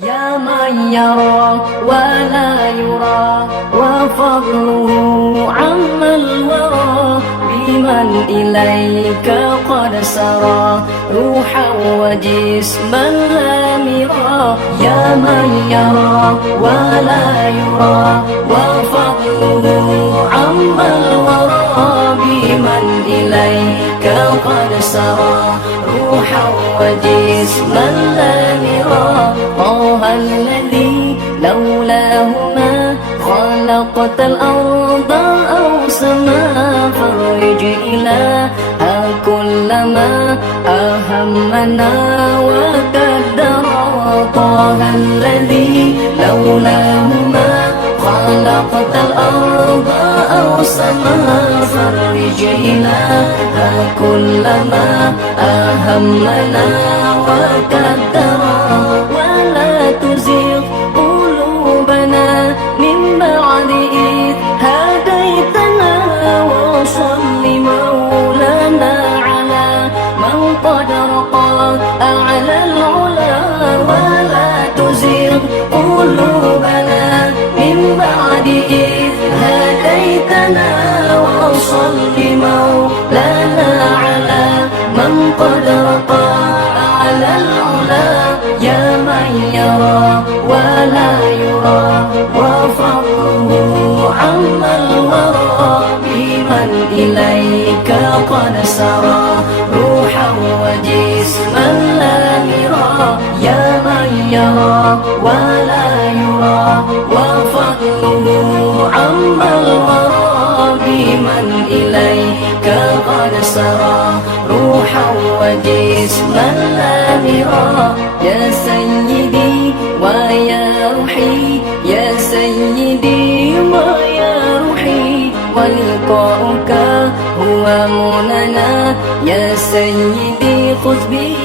يا من يرى ولا يرى وفضله عم الورى بمن إليك قد سرى روحا وجسما لا مرى يا من يرى ولا يرى وفضله عم الورى بمن إليك قد سرى روحا وجسما لا مرى طه الذي لولاه ما خلقت الأرض أو سما فرج إلها كل ما أهمنا وكدر طه الذي لولاه ما خلقت الأرض أو سما فرج إلها كل ما أهمنا وكدر ولا تزغ قلوبنا من بعد إذ هديتنا وصل مولانا على من قد رقى أعلى العلا ولا تزغ قلوبنا من بعد إذ هديتنا وصل مولانا على من قد رقى أعلى العلا يا من يرى ولا يرى وفضله عم الورى بمن إليك قد سرى روحا وجسما لا مرى يا من يرى ولا يرى وفضله عم الورى بمن إليك قد سرى روحا وجسما لا مرى يا سيدي ويا روحي يا سيدي ويا روحي ولقاؤك هو مننا يا سيدي خذ بي